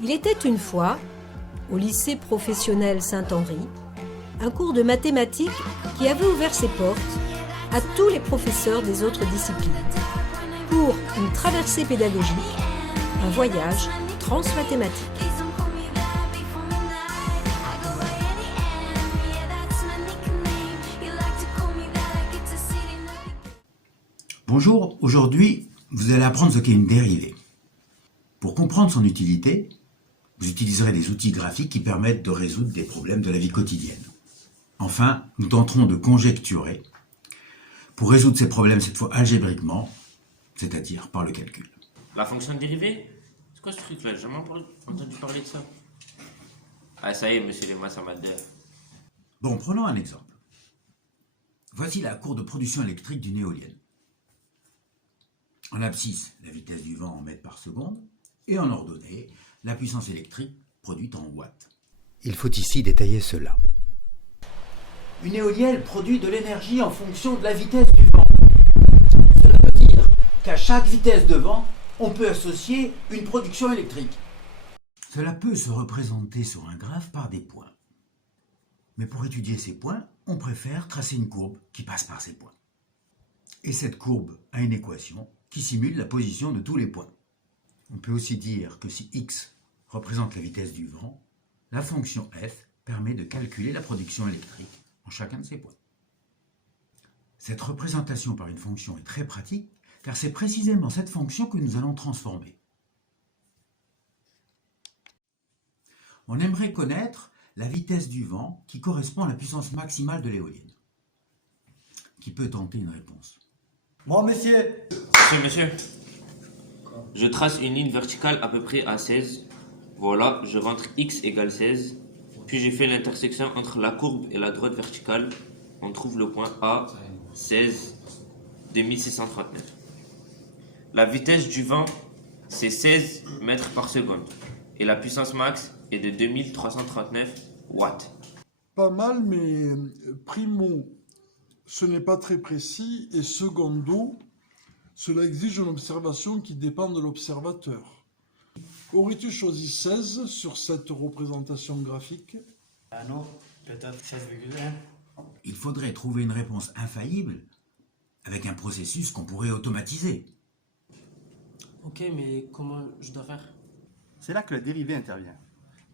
Il était une fois, au lycée professionnel Saint-Henri, un cours de mathématiques qui avait ouvert ses portes à tous les professeurs des autres disciplines pour une traversée pédagogique, un voyage transmathématique. Bonjour, aujourd'hui, vous allez apprendre ce qu'est une dérivée. Pour comprendre son utilité, vous utiliserez des outils graphiques qui permettent de résoudre des problèmes de la vie quotidienne. Enfin, nous tenterons de conjecturer pour résoudre ces problèmes cette fois algébriquement, c'est-à-dire par le calcul. La fonction de dérivée? C'est quoi ce truc-là? J'ai jamais entendu parler de ça. Ah, ça y est, monsieur les masses amateurs. Bon, prenons un exemple. Voici la courbe de production électrique d'une éolienne. En abscisse, la vitesse du vent en mètres par seconde, et en ordonnée, la puissance électrique produite en watts. Il faut ici détailler cela. Une éolienne produit de l'énergie en fonction de la vitesse du vent. Cela veut dire qu'à chaque vitesse de vent, on peut associer une production électrique. Cela peut se représenter sur un graphe par des points. Mais pour étudier ces points, on préfère tracer une courbe qui passe par ces points. Et cette courbe a une équation qui simule la position de tous les points. On peut aussi dire que si x représente la vitesse du vent, la fonction f permet de calculer la production électrique en chacun de ces points. Cette représentation par une fonction est très pratique car c'est précisément cette fonction que nous allons transformer. On aimerait connaître la vitesse du vent qui correspond à la puissance maximale de l'éolienne. Qui peut tenter une réponse? Bon, monsieur. Monsieur. Je trace une ligne verticale à peu près à 16. Voilà, je rentre x égale 16. Puis j'ai fait l'intersection entre la courbe et la droite verticale. On trouve le point A, 16, 2639. La vitesse du vent, c'est 16 mètres par seconde. Et la puissance max est de 2339 watts. Pas mal, mais primo, ce n'est pas très précis, et secondo, cela exige une observation qui dépend de l'observateur. Aurais-tu choisi 16 sur cette représentation graphique? Ah non, peut-être 16,1. Il faudrait trouver une réponse infaillible avec un processus qu'on pourrait automatiser. Ok, mais comment je dois faire? C'est là que la dérivée intervient.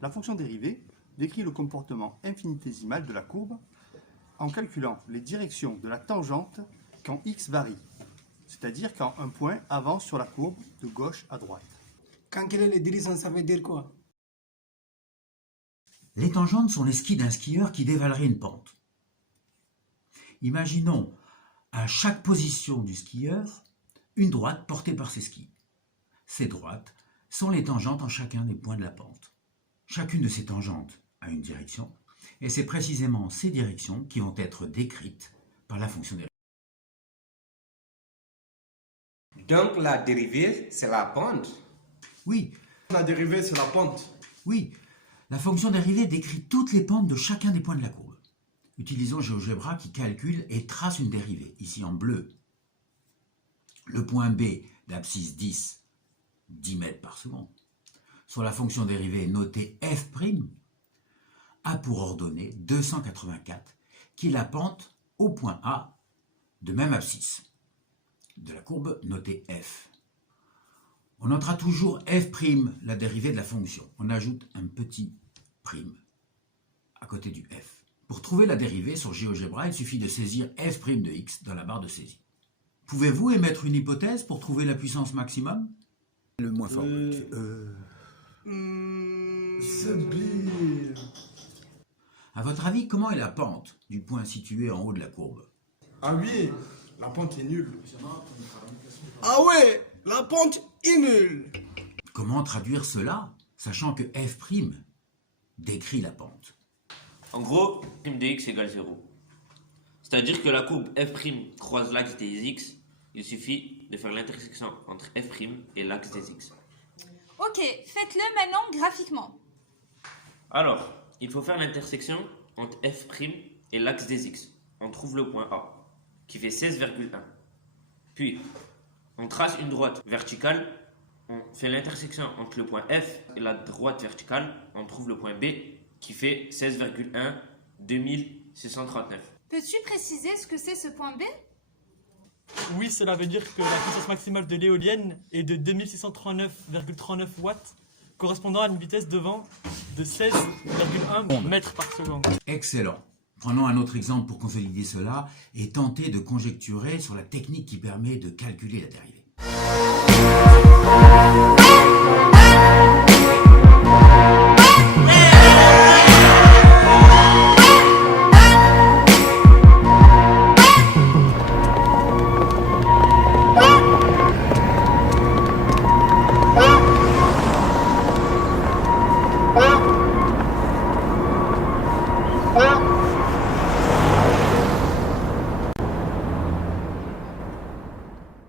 La fonction dérivée décrit le comportement infinitésimal de la courbe en calculant les directions de la tangente quand x varie, c'est-à-dire quand un point avance sur la courbe de gauche à droite. Quand quelle est les directions, ça veut dire quoi? Les tangentes sont les skis d'un skieur qui dévalerait une pente. Imaginons à chaque position du skieur une droite portée par ses skis. Ces droites sont les tangentes en chacun des points de la pente. Chacune de ces tangentes a une direction, et c'est précisément ces directions qui vont être décrites par la fonction dérivée. Donc la dérivée, c'est la pente? Oui. La dérivée, c'est la pente. Oui. La fonction dérivée décrit toutes les pentes de chacun des points de la courbe. Utilisons GeoGebra qui calcule et trace une dérivée, ici en bleu. Le point B d'abscisse 10 mètres par seconde, sur la fonction dérivée notée f' a pour ordonnée 284, qui est la pente au point A de même abscisse de la courbe notée f. On notera toujours f', la dérivée de la fonction. On ajoute un petit prime à côté du f. Pour trouver la dérivée sur GeoGebra, il suffit de saisir f' de x dans la barre de saisie. Pouvez-vous émettre une hypothèse pour trouver la puissance maximum? Le moins fort. Sabine. À votre avis, comment est la pente du point situé en haut de la courbe? Ah oui, la pente est nulle. Ah ouais, la pente est nulle. Comment traduire cela, sachant que f' décrit la pente? En gros, prime de x égale 0. C'est-à-dire que la courbe f' croise l'axe des x, il suffit de faire l'intersection entre f' et l'axe des x. Ok, faites-le maintenant graphiquement. Alors, il faut faire l'intersection entre f' et l'axe des x. On trouve le point A, qui fait 16,1. Puis, on trace une droite verticale, on fait l'intersection entre le point F et la droite verticale, on trouve le point B, qui fait 16,1, 2639. Peux-tu préciser ce que c'est ce point B? Oui, cela veut dire que la puissance maximale de l'éolienne est de 2639,39 watts, correspondant à une vitesse de vent de 16,1 mètres par seconde. Excellent. Prenons un autre exemple pour consolider cela et tenter de conjecturer sur la technique qui permet de calculer la dérivée.